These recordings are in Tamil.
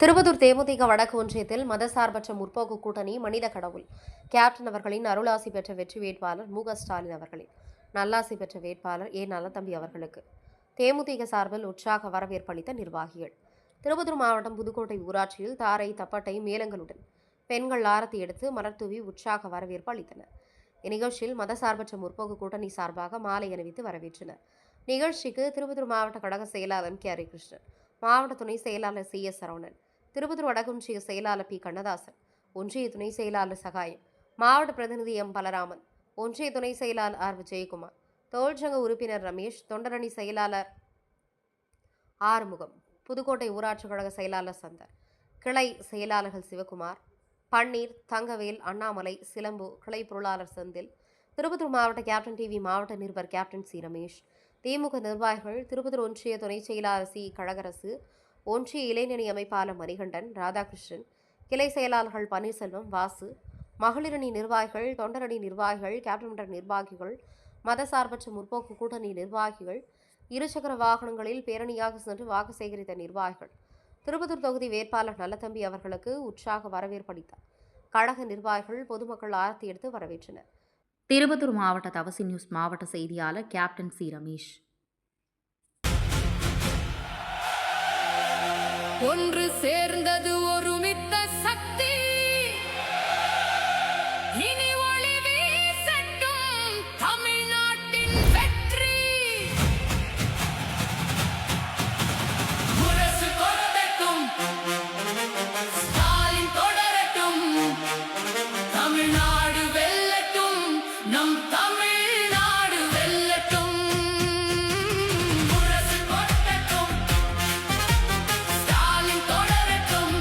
திருப்பத்தூர் தேமுதிக வடக்கு ஒன்றியத்தில் மதசார்பற்ற முற்போக்கு கூட்டணி மனித கடவுள் கேப்டன் அவர்களின் அருளாசி பெற்ற வெற்றி வேட்பாளர் மு.க.ஸ்டாலின் அவர்களின் நல்லாசி பெற்ற வேட்பாளர் ஏ. நலத்தம்பி அவர்களுக்கு தேமுதிக சார்பில் உற்சாக வரவேற்பளித்த நிர்வாகிகள். திருப்பத்தூர் மாவட்டம் புதுக்கோட்டை ஊராட்சியில் தாரை தப்பட்டை மேளங்களுடன் பெண்கள் ஆரத்தி எடுத்து மலர்தூவி உற்சாக வரவேற்பு அளித்தனர். இந்நிகழ்ச்சியில் மதசார்பற்ற முற்போக்கு கூட்டணி சார்பாக மாலை அணிவித்து வரவேற்றனர். நிகழ்ச்சிக்கு திருப்பத்தூர் மாவட்ட கழக செயலாளர் கே. ஹரிகிருஷ்ணன், மாவட்ட துணை செயலாளர் சி. எஸ். சரவணன், திருப்பத்தூர் வடகொன்றிய செயலாளர் பி. கண்ணதாசன், ஒன்றிய துணை செயலாளர் சகாயம், மாவட்ட பிரதிநிதி எம். பலராமன், ஒன்றிய துணை செயலாளர் ஆர். விஜயகுமார், தொழிற்சங்க உறுப்பினர் ரமேஷ், தொண்டரணி செயலாளர் ஆறுமுகம், புதுக்கோட்டை ஊராட்சி கழக செயலாளர் சந்தர், கிளை செயலாளர்கள் சிவகுமார், பன்னீர், தங்கவேல், அண்ணாமலை, சிலம்பு, கிளை பொருளாளர் செந்தில், திருப்பத்தூர் மாவட்ட கேப்டன் டிவி மாவட்ட நிருபர் கேப்டன் சி. ரமேஷ், திமுக நிர்வாகிகள், திருப்பத்தூர் ஒன்றிய துணை செயலாளர் சி. கழகரசு, ஒன்றிய இளைஞணி அமைப்பாளர் மணிகண்டன், ராதாகிருஷ்ணன், கிளை செயலாளர்கள் பன்னீர்செல்வம், வாசு, மகளிரணி நிர்வாகிகள், தொண்டரணி நிர்வாகிகள், கேப்டன் மன்ற நிர்வாகிகள், மதசார்பற்ற முற்போக்கு கூட்டணி நிர்வாகிகள், இருசக்கர வாகனங்களில் பேரணியாக சென்று வாக்கு சேகரித்த நிர்வாகிகள், திருப்பத்தூர் தொகுதி வேட்பாளர் நல்லதம்பி அவர்களுக்கு உற்சாக வரவேற்பளித்தார். கழக நிர்வாகிகள், பொதுமக்கள் ஆரத்தி எடுத்து வரவேற்றனர். திருப்பத்தூர் மாவட்ட தவசி நியூஸ் மாவட்ட செய்தியாளர் கேப்டன் சி. ரமேஷ். ஒன்று சேர்ந்தது ஒருமித்த சக்தி, இனி ஒளி வீசட்டும் தமிழ்நாட்டின் வெற்றி. முரசு கொட்டட்டும், ஸ்டாலின் தொடரட்டும், தமிழ்நாடு வெல்லட்டும், நம் தமிழ்நாடு வெல்லட்டும். முரசு கொட்டட்டும், ஸ்டாலின் தொடரட்டும்,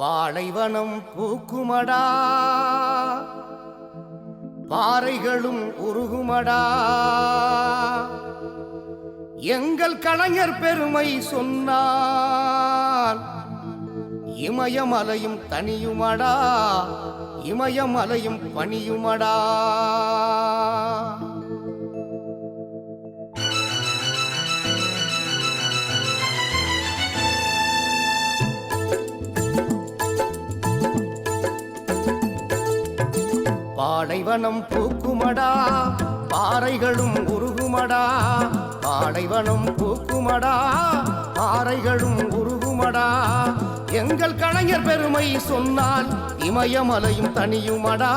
பாலைவனம் பூக்குமடா, பாறைகளும் உருகுமடா, எங்கள் கலைஞர் பெருமை சொன்னால் இமயமலையும் தனியுமடா, இமயமலையும் பணியுமடா. பாலைவனம் பூக்குமடா, பாறைகளும் உருகுமடா, பாலைவனம் பூக்குமடா, பாறைகளும் உருகுமடா, எங்கள் கலைஞர் பெருமை சொன்னால் இமயமலையும் தனியுமடா,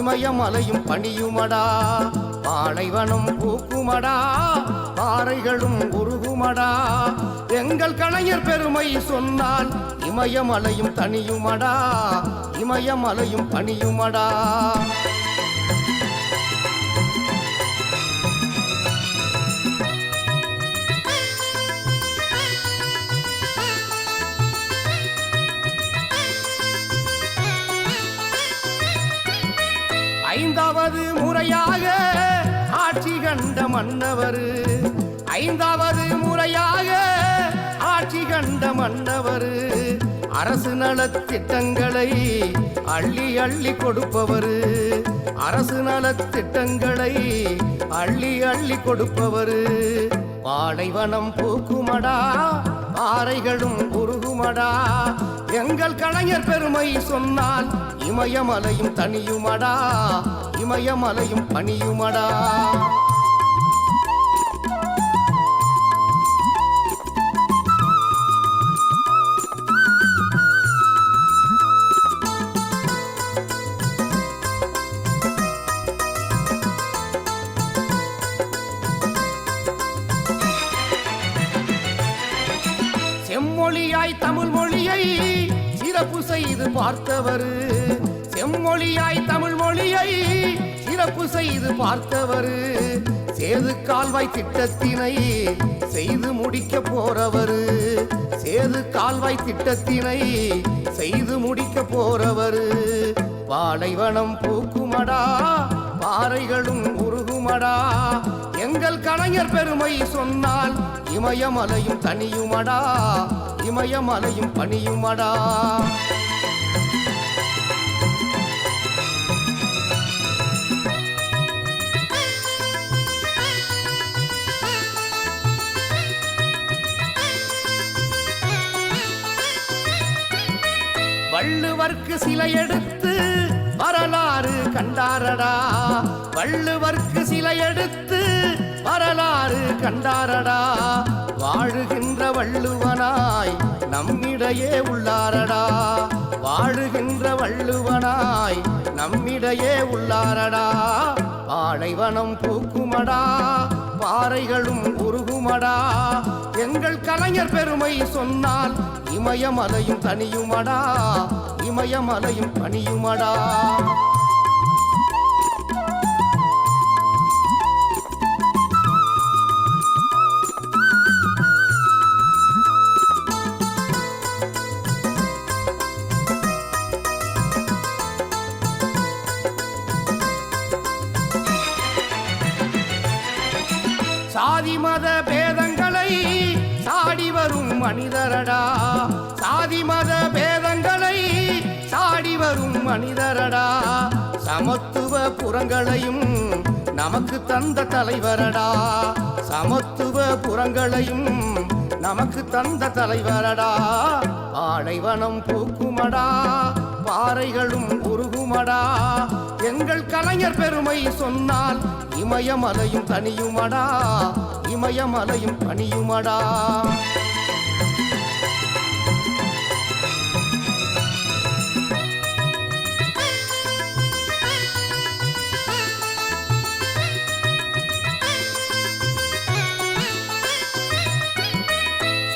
இமயமலையும் பணியுமடா. பாலைவனம் பூக்குமடா, பாறைகளும் உருகுமடா, எங்கள் கலைஞர் பெருமை சொன்னால் இமயமலையும் தனியுமடா, இமயமலையும் பணியுமடா. ஐந்தாவது முறையாக ஆட்சி கண்ட மன்னவர், ஐந்தாவது முறையாக ஆட்சி கண்ட மன்னவர், அரசு நலத்திட்டங்களை அள்ளி அள்ளி கொடுப்பவர், அரசு நலத்திட்டங்களை அள்ளி அள்ளி கொடுப்பவர். பாலைவனம் பூக்குமடா, பாறைகளும் உருகுமடா, எங்கள் கலைஞர் பெருமை சொன்னால் இமயமலையும் தனியுமடா, இமயமலையும் பணியுமடா. செம்மொழியாய் தமிழ் மொழியை சிறப்பு செய்து பார்த்தவர், செம்மொழியாய் தமிழ் மொழியை சிறப்பு செய்து பார்த்தவர், சேது கால்வாய் திட்டத்தினை செய்து முடிக்க போறவர், சேது கால்வாய் திட்டத்தினை செய்து முடிக்க போறவர். பாலைவனம் பூக்குமடா, பாறைகளும் உருகுமடா, எங்கள் கலைஞர் பெருமை சொன்னால் இமயமலையும் தனியுமடா, இமயமலையும் பணியுமடா. வள்ளுவர்க்கு சிலை எடுத்து வரலாறு கண்டாரடா, வள்ளுவர்க்கு சிலை எடுத்து வரலாறு கண்டாரடா, வாழுகின்ற வள்ளுவனாய் நம்மிடையே உள்ளாரடா, வாழுகின்ற வள்ளுவனாய் நம்மிடையே உள்ளாரடா. பாலைவனம் பூக்குமடா, பாறைகளும் உருகுமடா, எங்கள் கலைஞர் பெருமை சொன்னால் இமயமலையும் தனியுமடா, இமயமலையும் பணியுமடா. சாதி மத பேதங்களை சாடி வரும் மனிதரடா, சாதி மத பேதங்களை சாடி வரும் மனிதரடா, சமத்துவ புறங்களையும் நமக்கு தந்த தலைவரடா, சமத்துவ புறங்களையும் நமக்கு தந்த தலைவரடா. பாலைவனம் பூக்குமடா, பாறைகளும் உருகுமடா, எங்கள் கலைஞர் பெருமை சொன்னால் இமயமலையும் தனியுமடா, இமயமலையும் பணியுமடா.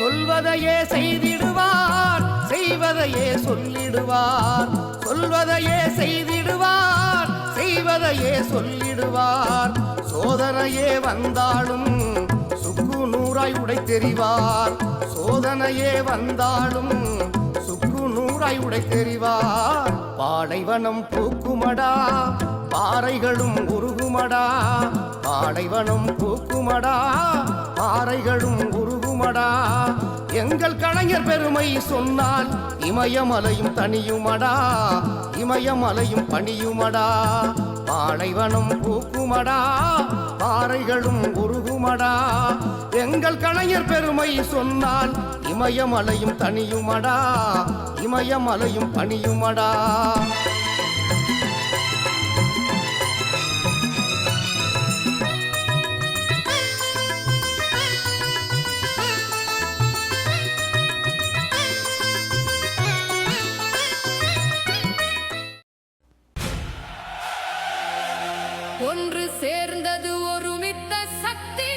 சொல்வதையே செய்திடுவார், செய்வதையே சொல்லிடுவார், சொல்வதையே செய்திடுவார், செய்வதையே சொல்லிடுவார், சோதனையே வந்தாலும் சுக்கு நூறாய் உடை தெரிவார், சோதனையே வந்தாலும் சுக்கு நூறு நூறாய் உடை தெரிவார். பாலைவனம் பூக்குமடா, பாறைகளும் உருகுமடா. பாலைவனம் பூக்குமடா, பாறைகளும் உருகுமடா. எங்கள் கலைஞர் பெருமை சொன்னால் இமயமலையும் தனியுமடா, இமயமலையும் பணியுமடா. பாலைவனம் பூக்குமடா, பாறைகளும் உருகுமடா. எங்கள் கலைஞர் பெருமை சொன்னால் இமயமலையும் தனியுமடா, இமயமலையும் பணியுமடா. ஒன்று சேர்ந்தது ஒருமித்த சக்தி.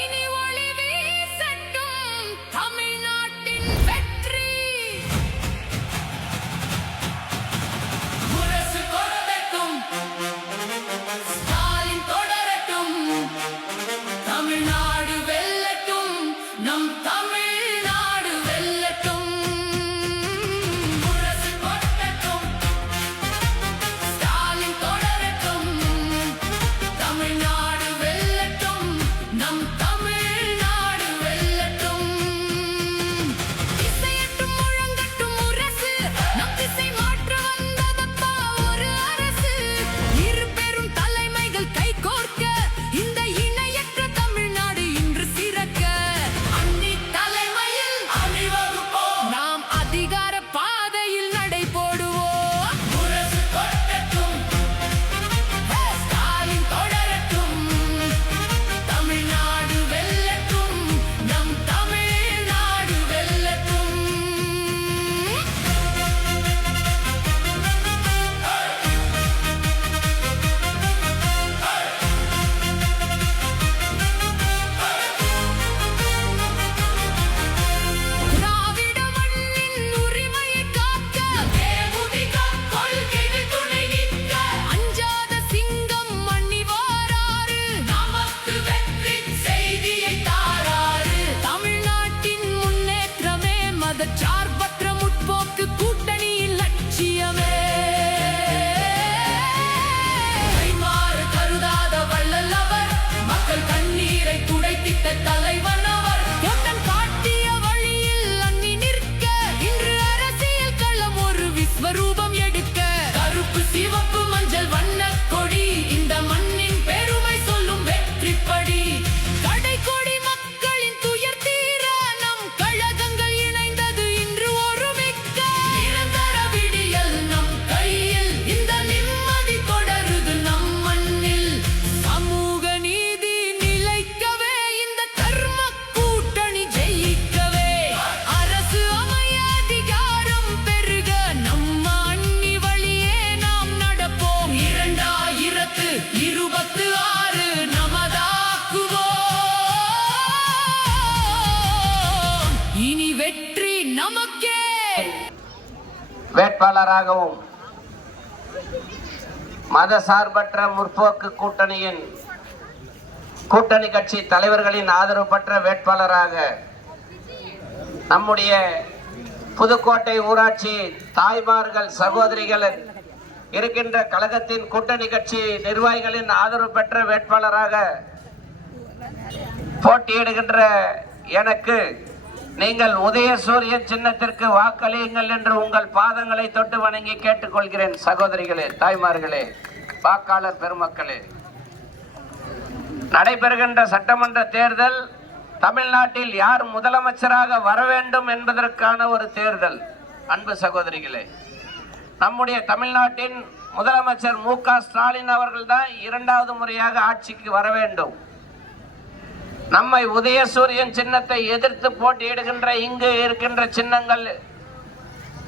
இனி ஒளி வீசட்டும் தமிழ்நாட்டின் வெற்றி. முரசு கொட்டட்டும், ஸ்டாலின் தொடரட்டும். தமிழ்நாடு வெல்லட்டும், நம் தமிழ்நாடு வெல்லட்டும். முரசு கொட்டட்டும், ஸ்டாலின் தொடரட்டும். தமிழ்நாடு வெல்லட்டும், நம் தமிழ்நாடு வெல்லட்டும். இசையட்டும் முழங்கட்டும் முரசு, நம் திசை மாற்ற வந்ததப்பா ஒரு அரசு. இரு பெரும் தலைமைகள் கைகோர்க்க இந்த இணையற்ற தமிழ்நாடு இன்று சிறக்க. அன்னி தலைமையில் அணிவகுப்போம், நாம் அதிகார பாதையில் நடை போடுவோம். முரசு கொட்டட்டும், ஸ்டாலின் தொடரட்டும். தமிழ்நாடு வெல்லட்டும், நம் தமிழ்நாடு வெல்லட்டும். திராவிட மண்ணின் உரிமையை காக்க தேமுதிக கொள்கைகள் துணை நிற்க. அஞ்சாத சிங்கம் மண்ணி வாராரு, நமக்கு வெற்றி செய்தியை தாராரு. தமிழ்நாட்டின் முன்னேற்றமே மதச்சார்பற்ற முற்போக்கு கூட்டணியின் லட்சியமே. கைமாறு கருதாத வள்ளல் அவர், மக்கள் கண்ணீரை துடைத்திட்ட தலைவன் அவர். தோட்டம் காட்டிய வழியில் அன்னி நிற்க, இன்று அரசியல் களம் ஒரு விஸ்வரூபம் எடுக்க. கருப்பு சிவப்பு மஞ்சள் வண்ண கொடி, இந்த மண்ணின் பெருமை சொல்லும் வெற்றிப்படி. கடைக்கோடி மக்களின் துயர் தீர, நம் கழகங்கள் இணைந்தது இன்று ஒருமிக்க. நிரந்தர விடியல் நம் கையில், இந்த நிம்மதி தொடருது நம் மண்ணில். சமூக நீதி நிலைக்கவே, இந்த கர்ம கூட்டணி ஜெயிக்கவே. அரசு அமைய அதிகாரம் பெருக, நம்ம அன்னி வழியே நாம் நடப்போம். 2026 நமதாக்குவோம். இனி வெற்றி நமக்கே. வேட்பாளராகவும் மதசார்பற்ற முற்போக்கு கூட்டணியின் கூட்டணி கட்சி தலைவர்களின் ஆதரவு பெற்ற வேட்பாளராக நம்முடைய புதுக்கோட்டை ஊராட்சி தாய்மார்கள் சகோதரிகள் இருக்கின்ற கழகத்தின் கூட்டணி கட்சி நிர்வாகிகளின் ஆதரவு பெற்ற வேட்பாளராக போட்டியிடுகின்ற எனக்கு நீங்கள் உதயசூரியன் சின்னத்திற்கு வாக்களியுங்கள் என்று உங்கள் பாதங்களை தொட்டு வணங்கி கேட்டுக்கொள்கிறேன். சகோதரிகளே, தாய்மார்களே, வாக்காளர் பெருமக்களே, நடைபெறுகின்ற சட்டமன்ற தேர்தல் தமிழ்நாட்டில் யார் முதலமைச்சராக வர வேண்டும் என்பதற்கான ஒரு தேர்தல். அன்பு சகோதரிகளே, நம்முடைய தமிழ்நாட்டின் முதலமைச்சர் மு.க. ஸ்டாலின் அவர்கள் தான் 2வது முறையாக ஆட்சிக்கு வர வேண்டும். நம்மை உதயசூரியன் சின்னத்தை எதிர்த்து போட்டியிடுகின்ற இங்கு இருக்கின்ற சின்னங்கள்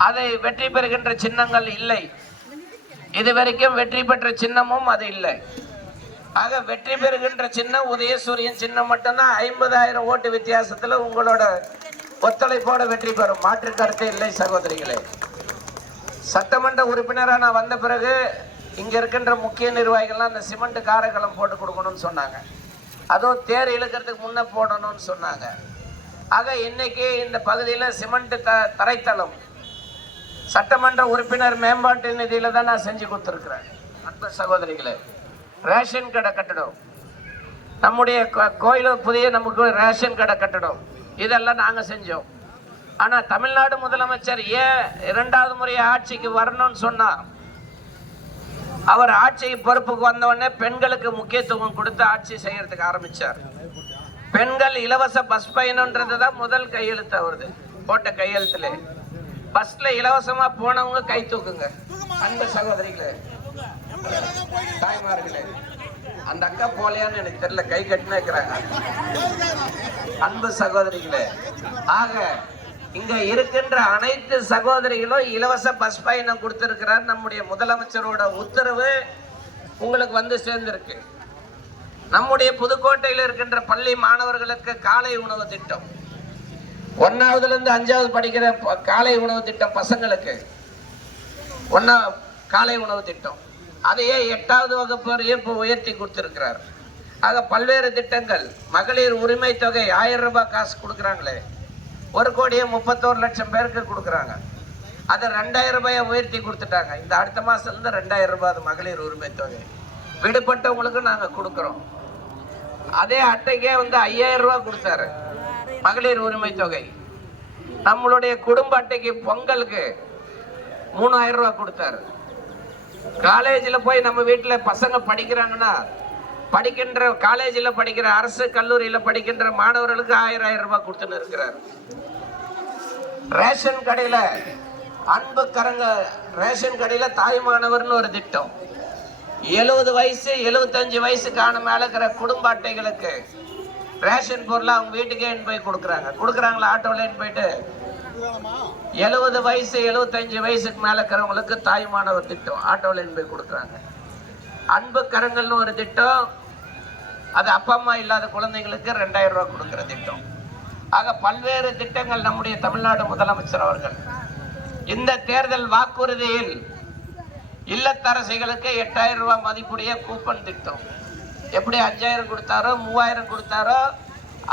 அதை வெற்றி பெறுகின்ற சின்னங்கள் இல்லை. இதுவரைக்கும் வெற்றி பெற்ற சின்னமும் அது இல்லை. ஆக வெற்றி பெறுகின்ற சின்னம் உதயசூரியன் சின்னம் மட்டும்தான். 50,000 ஓட்டு வித்தியாசத்தில் உங்களோட ஒத்துழைப்போட வெற்றி பெறும், மாற்று கருத்து இல்லை. சகோதரிகளே, சட்டமன்ற உறுப்பினராக நான் வந்த பிறகு இங்க இருக்கின்ற முக்கிய நிர்வாகிகள்லாம் அந்த சிமெண்ட் காரைக்கலம் போட்டு கொடுக்கணும்னு சொன்னாங்க. அதுவும் தேர் இழுக்கிறதுக்கு முன்னே போடணும்னு சொன்னாங்க. ஆக இன்னைக்கு இந்த பகுதியில் சிமெண்ட் தரைத்தளம் சட்டமன்ற உறுப்பினர் மேம்பாட்டு நிதியில தான் நான் செஞ்சு கொடுத்துருக்கிறேன். அன்பு சகோதரிகளே, ரேஷன் கடை கட்டடம், நம்முடைய கோயிலும் புதிய நமக்கு ரேஷன் கடை கட்டடம், இதெல்லாம் நாங்கள் செஞ்சோம். ஆனால் தமிழ்நாடு முதலமைச்சர் ஏன் 2வது முறை ஆட்சிக்கு வரணும்னு சொன்னார்? அவர் ஆட்சி பொறுப்புக்கு வந்தவுடனே பெண்களுக்கு முக்கியத்துவம் கொடுத்து ஆட்சி செய்யறதுக்கு ஆரம்பிச்சார். பெண்கள் இலவச பஸ் பயணம்ன்றது தான் முதல் கையெழுத்து அவரது போட்ட கையெழுத்துல. பஸ்ல இலவசமா போனவங்க கை தூக்குங்க. அன்பு சகோதரிகளே, தாய்மார்களே, அந்த அக்கா போலையான்னு எனக்கு தெரியல, கை கட்டினா இருக்கிறாங்க. அன்பு சகோதரிகளே, ஆக இங்க இருக்கின்ற அனைத்து சகோதரிகளும் இலவச பஸ் பயணம் கொடுத்திருக்கிறார். நம்முடைய முதலமைச்சரோட உத்தரவு உங்களுக்கு வந்து சேர்ந்திருக்கு. நம்முடைய புதுக்கோட்டையில் இருக்கின்ற பள்ளி மாணவர்களுக்கு காலை உணவு திட்டம், 1ஆவதுல இருந்து 5ஆவது படிக்கிற காலை உணவு திட்டம் பசங்களுக்கு காலை உணவு திட்டம், அதையே 8வது வகுப்பு வரையும் இப்போ உயர்த்தி கொடுத்திருக்கிறார். ஆக பல்வேறு திட்டங்கள். மகளிர் உரிமை தொகை 1000 ரூபாய் காசு கொடுக்குறாங்களே, 1,31,00,000 பேருக்கு கொடுக்குறாங்க. அதை 2000 ரூபாயை உயர்த்தி கொடுத்துட்டாங்க. இந்த அடுத்த மாசத்துலேருந்து 2000 ரூபாய் மகளிர் உரிமை தொகை விடுபட்டவங்களுக்கு நாங்கள் கொடுக்குறோம். அதே அட்டைக்கே வந்து 5000 ரூபாய் கொடுத்தாரு மகளிர் உரிமை தொகை. நம்மளுடைய குடும்ப அட்டைக்கு பொங்கலுக்கு 3000 ரூபாய் கொடுத்தாரு. காலேஜில் போய் நம்ம வீட்டில் பசங்க படிக்கிறாங்கன்னா, படிக்கின்ற காலேஜில் படிக்கிற அரசு கல்லூரியில் படிக்கின்ற மாணவர்களுக்கு 1000 ரூபாய் கொடுத்துன்னு இருக்கிறார். ரேஷன் கடையில் அன்பு கரங்க ரேஷன் கடையில் தாய்மானவர்னு ஒரு திட்டம், 70 வயசு 75 வயசுக்கான மேல இருக்கிற குடும்ப அட்டைகளுக்கு ரேஷன் பொருளை அவங்க வீட்டுக்கே போய் கொடுக்குறாங்களா? ஆட்டோவில் போயிட்டு 70 வயசு 75 வயசுக்கு மேல இருக்கிறவங்களுக்கு தாய்மானவர் திட்டம் ஆட்டோவில் போய் கொடுக்குறாங்க. அன்பு கரங்கள்னு ஒரு திட்டம், அது அப்பா அம்மா இல்லாத குழந்தைங்களுக்கு 2000 ரூபாய் கொடுக்குற திட்டம். ஆக பல்வேறு திட்டங்கள் நம்முடைய தமிழ்நாடு முதலமைச்சர் அவர்கள் இந்த தேர்தல் வாக்குறுதியில் இல்லத்தரசிகளுக்கு 8000 ரூபாய் மதிப்புடைய கூப்பன் திட்டம். எப்படி 5000 கொடுத்தாரோ 3000 கொடுத்தாரோ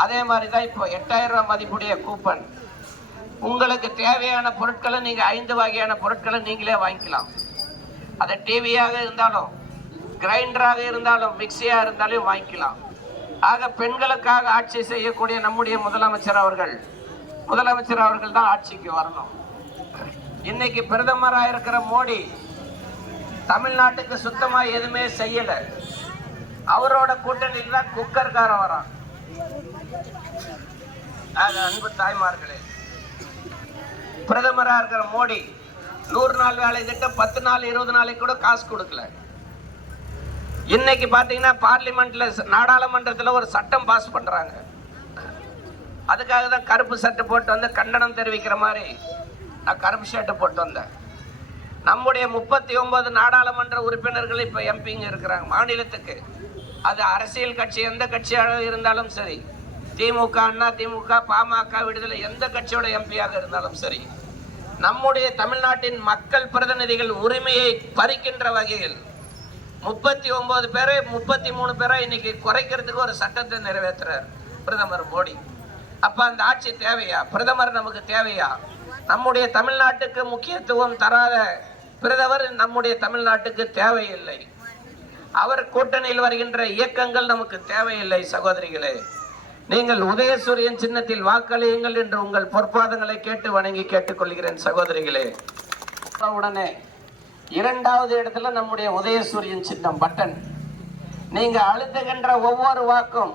அதே மாதிரி தான் இப்போ 8000 ரூபாய் மதிப்புடைய கூப்பன். உங்களுக்கு தேவையான பொருட்களை நீங்கள் 5 வகையான பொருட்களை நீங்களே வாங்கிக்கலாம். அது டிவியாக இருந்தாலும், கிரைண்டராக இருந்தாலும், மிக்சியாக இருந்தாலும் வாங்கிக்கலாம். ஆக பெண்களுக்காக ஆட்சி செய்யக்கூடிய நம்முடைய முதலமைச்சர் அவர்கள் தான் ஆட்சிக்கு வரணும். இன்னைக்கு பிரதமராக இருக்கிற மோடி தமிழ்நாட்டுக்கு சுத்தமா எதுவுமே செய்யல. அவரோட கூட்டணியில் தான் குக்கர்காரன் வரான். அன்பு தாய்மார்களே, பிரதமராக இருக்கிற மோடி 100 நாள் வேலை திட்டம் 10 நாள் 20 நாளைக்கு கூட காசு கொடுக்கல. இன்னைக்கு பாத்தீங்கன்னா பார்லிமெண்ட்ல நாடாளுமன்றத்தில் ஒரு சட்டம் பாஸ் பண்றாங்க. அதுக்காக தான் கருப்பு சட்டை போட்டு வந்து கண்டனம் தெரிவிக்கிற மாதிரி நான் கருப்பு ஷர்ட்டை போட்டு வந்தேன். நம்முடைய 39 நாடாளுமன்ற உறுப்பினர்கள் இப்போ எம்பிங்க இருக்கிறாங்க மாநிலத்துக்கு. அது அரசியல் கட்சி எந்த கட்சியாக இருந்தாலும் சரி, திமுக, அண்ணா திமுக, பாமக, விடுதலை, எந்த கட்சியோட எம்பியாக இருந்தாலும் சரி, நம்முடைய தமிழ்நாட்டின் மக்கள் பிரதிநிதிகள் உரிமையை பறிக்கின்ற வகையில் 39 பேரை 33 பேரை இன்னைக்கு குறைக்கிறதுக்கு ஒரு சட்டத்தை நிறைவேற்றுறார் பிரதமர் மோடி. அப்ப அந்த ஆட்சி தேவையா? பிரதமர் நமக்கு தேவையா? நம்முடைய தமிழ்நாட்டுக்கு முக்கியத்துவம் தராத பிரதமர் நம்முடைய தமிழ்நாட்டுக்கு தேவையில்லை. அவர் கூட்டணியில் வருகின்ற இயக்கங்கள் நமக்கு தேவையில்லை. சகோதரிகளே, நீங்கள் உதயசூரியன் சின்னத்தில் வாக்களியுங்கள் என்று உங்கள் பொற்பாதங்களை கேட்டு வணங்கி கேட்டுக்கொள்கிறேன். சகோதரிகளே, உடனே 2வது இடத்துல நம்முடைய உதயசூரியன் சின்னம் பட்டன். நீங்க அழுத்துகின்ற ஒவ்வொரு வாக்கும்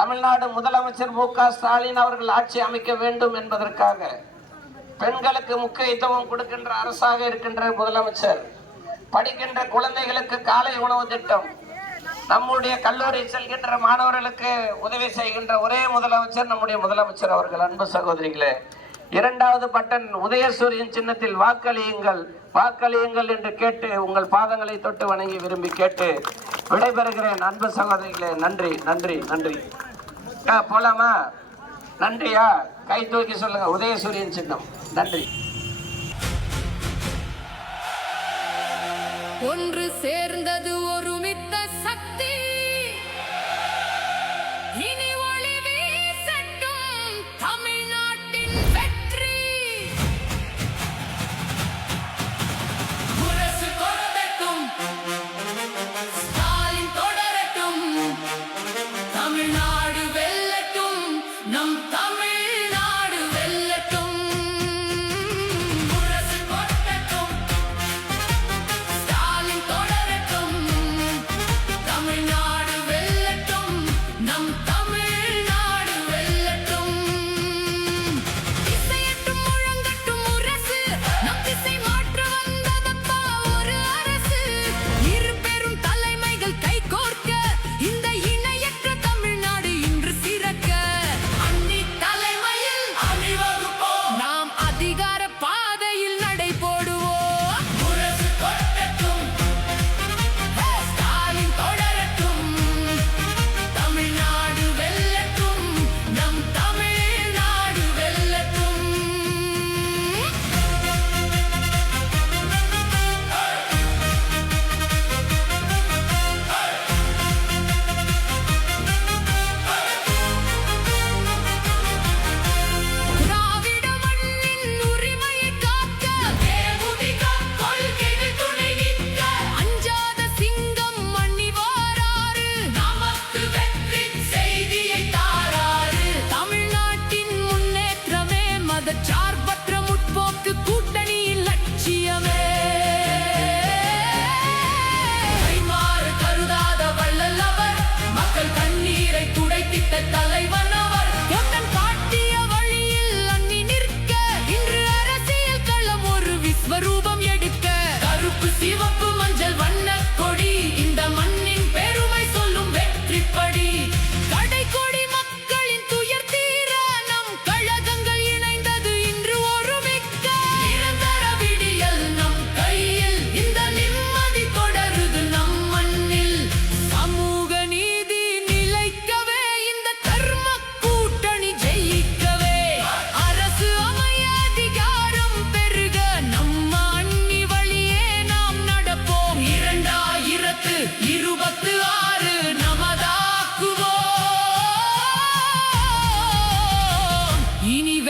தமிழ்நாடு முதலமைச்சர் மு.க. ஸ்டாலின் அவர்கள் ஆட்சி அமைக்க வேண்டும் என்பதற்காக, பெண்களுக்கு முக்கியத்துவம் கொடுக்கின்ற அரசாக இருக்கின்ற முதலமைச்சர், படிக்கின்ற குழந்தைகளுக்கு காலை உணவு திட்டம், நம்முடைய கல்லூரி செல்கின்ற மாணவர்களுக்கு உதவி செய்கின்ற ஒரே முதலமைச்சர் நம்முடைய முதலமைச்சர் அவர்கள். அன்பு சகோதரிகளே, 2வது பட்டன் உதயசூரியன் சின்னத்தில் வாக்களியுங்கள் வாக்களியுங்கள் என்று கேட்டு உங்கள் பாதங்களை தொட்டு வணங்கி விரும்பி கேட்டு விடைபெறுகிறேன். அன்பு சகோதரிகளே, நன்றி நன்றி நன்றி. போலாமா? நன்றியா? கை தூக்கி சொல்லுங்க. உதயசூரியன் சின்னம். நன்றி. ஒன்று சேர்ந்தது ஒருமித்த சக்தி, இனி ஒளி வீசட்டும்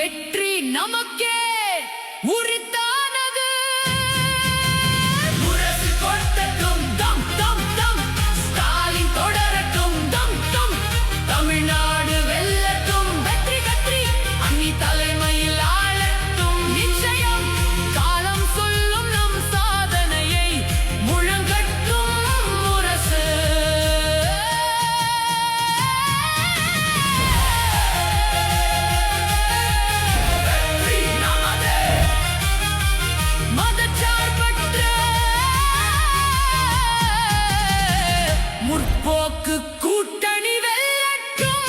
வெற்றி நமக்கே உரித்தானது. முரசு கொட்டட்டும் தம் தம் தம், ஸ்டாலின் தொடரட்டும் தம் தம், தமிழ்நாடு வெல்லட்டும் வெற்றி வெற்றி, அன்னி தலைமையில் ஆளட்டும் நிச்சயம், காலம் சொல்லும் நம் சாதனையை முழங்கட்டும் முரசு. வெற்றி நமதே. மதச்சார்பற்ற முற்போக்கு கூட்டணி வெல்லட்டும்.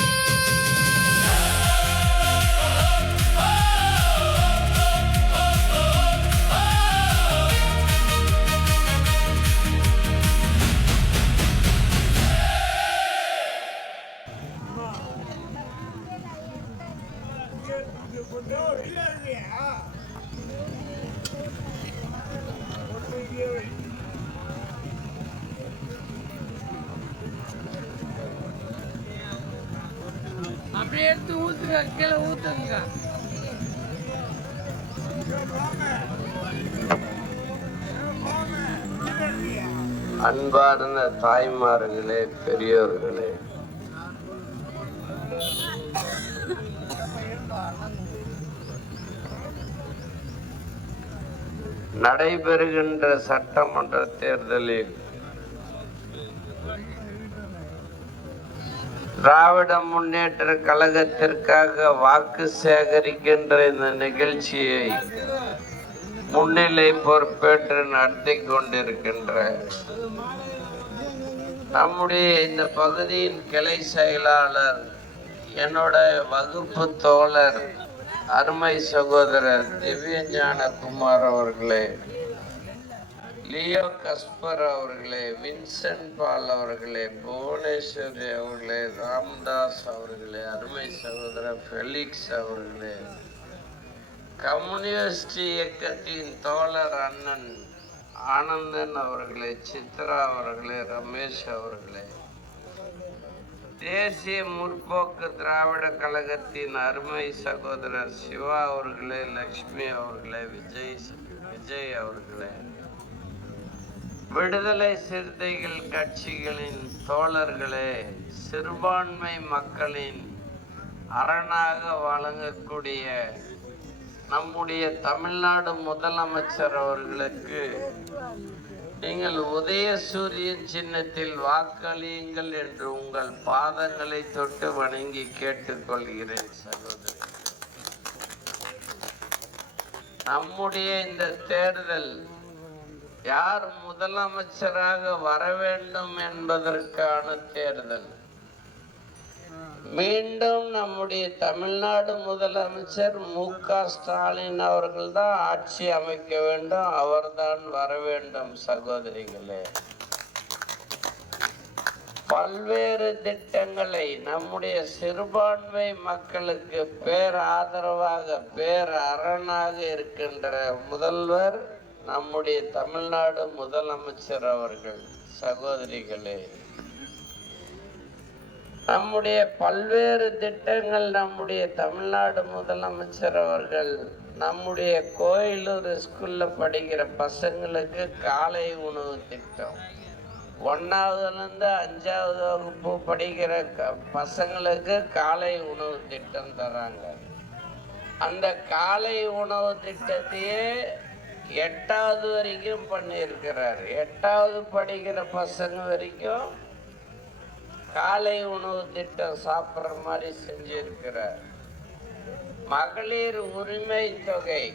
அப்படியே எடுத்து ஊத்துங்க, கீழே ஊத்துங்க. அன்பார்ந்த தாய்மார்களே, பெரியோர்களே, நடைபெறுகின்ற சட்டமன்ற தேர்தலில் திராவிட முன்னேற்ற கழகத்திற்காக வாக்கு சேகரிக்கின்ற இந்த நிகழ்ச்சியை முன்னிலை பொறுப்பேற்று நடத்தி கொண்டிருக்கின்ற நம்முடைய இந்த பகுதியின் கிளை செயலாளர், என்னோட வகுப்பு தோழர், அருமை சகோதரர் திவ்யஞானகுமார் அவர்களே, லியோ கஸ்பர் அவர்களே, வின்சென்ட் பால் அவர்களே, புவனேஸ்வரி அவர்களே, ராம்தாஸ் அவர்களே, அருமை சகோதரர் ஃபெலிக்ஸ் அவர்களே, கம்யூனிஸ்ட் இயக்கத்தின் தோழர் அண்ணன் ஆனந்தன் அவர்களே, சித்ரா அவர்களே, ரமேஷ் அவர்களே, தேசிய முற்போக்கு திராவிட கழகத்தின் அருமை சகோதரர் சிவா அவர்களே, லக்ஷ்மி அவர்களே, விஜய் அவர்களே, விடுதலை சிறுத்தைகள் கட்சிகளின் தோழர்களே, சிறுபான்மை மக்களின் அரணாக வழங்கக்கூடிய நம்முடைய தமிழ்நாடு முதலமைச்சர் அவர்களுக்கு நீங்கள் உதயசூரியன் சின்னத்தில் வாக்களியுங்கள் என்று உங்கள் பாதங்களை தொட்டு வணங்கி கேட்டுக்கொள்கிறேன் சகோதரி. நம்முடைய இந்த தேர்தல் யார் முதலமைச்சராக வர வேண்டும் என்பதற்கான தேர்தல். மீண்டும் நம்முடைய தமிழ்நாடு முதலமைச்சர் மு.க.ஸ்டாலின் அவர்கள் தான் ஆட்சி அமைக்க வேண்டும், அவர்தான் வர வேண்டும் சகோதரிகளே. பல்வேறு திட்டங்களை நம்முடைய சிறுபான்மை மக்களுக்கு பேராதரவாக பேரரணாக இருக்கின்ற முதல்வர் நம்முடைய தமிழ்நாடு முதலமைச்சர் அவர்கள். சகோதரிகளே, நம்முடைய பல்வேறு திட்டங்கள் நம்முடைய தமிழ்நாடு முதலமைச்சர் அவர்கள் நம்முடைய கோயிலூர் ஸ்கூல்ல படிக்கிற பசங்களுக்கு காலை உணவு திட்டம், 1ஆவதுலேருந்து 5ஆவது வகுப்பு படிக்கிற பசங்களுக்கு காலை உணவு திட்டம் தராங்க. அந்த காலை உணவு திட்டத்தையே 8ஆவது வரைக்கும் பண்ணியிருக்கிறார். 8ஆவது படிக்கிற பசங்க வரைக்கும் காலை உணவு திட்டம் சாப்பிட்ற மாதிரி செஞ்சிருக்கிறார். மகளிர் உரிமை தொகை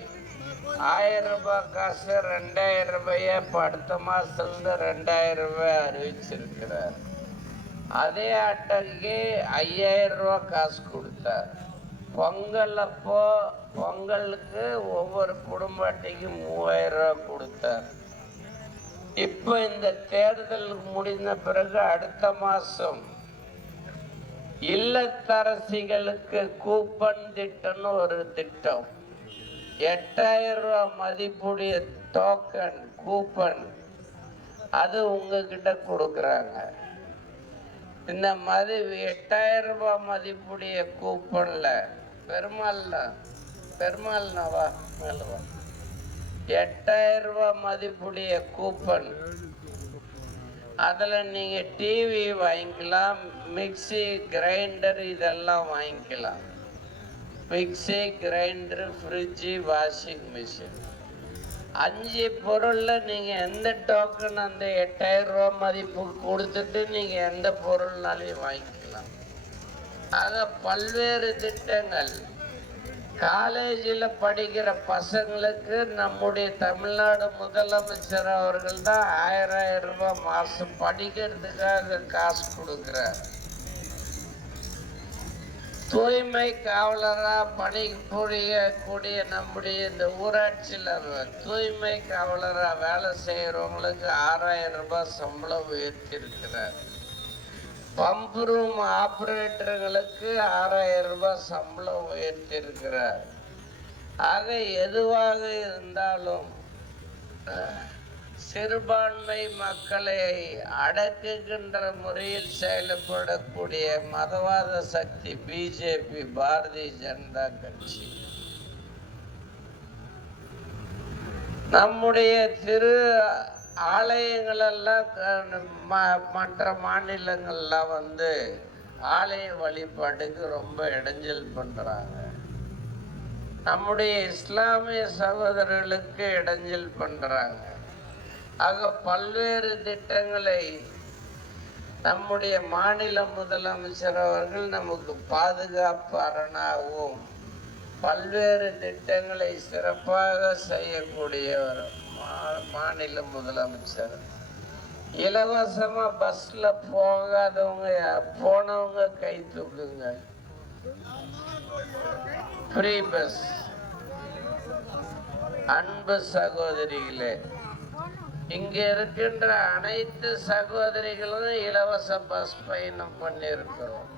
1000 ரூபாய் காசு 2000 ரூபாயை இப்போ அடுத்த மாதத்துலேருந்து 2000 ரூபாய் அறிவிச்சிருக்கிறார். அதே அட்டைக்கு 5000 ரூபா காசு கொடுத்தார். பொங்கல் அப்போ பொங்கலுக்கு ஒவ்வொரு குடும்ப அட்டைக்கும் 3000 ரூபா கொடுத்தார். இப்போ இந்த தேர்தல் முடிந்த பிறகு அடுத்த மாதம் இல்லத்தரசிகளுக்கு கூப்பன் திட்டம்னு ஒரு திட்டம், 8000 ரூபா மதிப்புடைய டோக்கன் கூப்பன், அது உங்ககிட்ட கொடுக்குறாங்க. இந்த மாதிரி 8000 ரூபாய் மதிப்புடைய கூப்பன்ல பெருமாள்ல பெருமாள் நவா மேலவா 8000 ரூபாய் மதிப்புடைய கூப்பன். அதில் நீங்கள் டிவி வாங்கிக்கலாம், மிக்சி கிரைண்டர் இதெல்லாம் வாங்கிக்கலாம். Mixie grinder, fridge, washing machine 5 பொருளில் நீங்கள் எந்த டோக்கன் அந்த 8000 ரூபா மதிப்பு கொடுத்துட்டு நீங்கள் எந்த பொருள்னாலையும் வாங்கிக்கலாம். ஆக பல்வேறு திட்டங்கள். காலேஜில் படிக்கிற பசங்களுக்கு நம்முடைய தமிழ்நாடு முதலமைச்சர் அவர்கள் தான் 1000 ரூபாய் மாதம் படிக்கிறதுக்காக காசு கொடுக்குறார். தூய்மை காவலராக பணிபுரியக்கூடிய நம்முடைய இந்த ஊராட்சியில் தூய்மை காவலராக வேலை செய்கிறவங்களுக்கு 6000 ரூபாய் சம்பளம் உயர்த்தியிருக்கிறார். பம்ப் ரூம் ஆப்ரேட்டர்களுக்கு 6000 ரூபாய் சம்பளம் உயர்த்தியிருக்கிறார். ஆக எதுவாக இருந்தாலும் சிறுபான்மை மக்களை அடக்குகின்ற முறையில் செயல்படக்கூடிய மதவாத சக்தி பிஜேபி, பாரதிய ஜனதா கட்சி. நம்முடைய திரு ஆலயங்களெல்லாம் மற்ற மாநிலங்கள்லாம் வந்து ஆலய வழிபாட்டுக்கு ரொம்ப இடைஞ்சல் பண்ணுறாங்க. நம்முடைய இஸ்லாமிய சகோதரர்களுக்கு இடைஞ்சல் பண்ணுறாங்க. ஆக பல்வேறு திட்டங்களை நம்முடைய மாநில முதலமைச்சர் அவர்கள் நமக்கு பாதுகாப்பு அரணாகவும் பல்வேறு திட்டங்களை சிறப்பாக செய்யக்கூடியவர் மாநில முதலமைச்சர். இலவசமா பஸ்ல போனவங்க கை தூக்குங்க. Free bus. அன்பு சகோதரிகளே, இங்க இருக்கின்ற அனைத்து சகோதரிகளும் இலவச பஸ் பயணம் பண்ணியிருக்கிறோம்.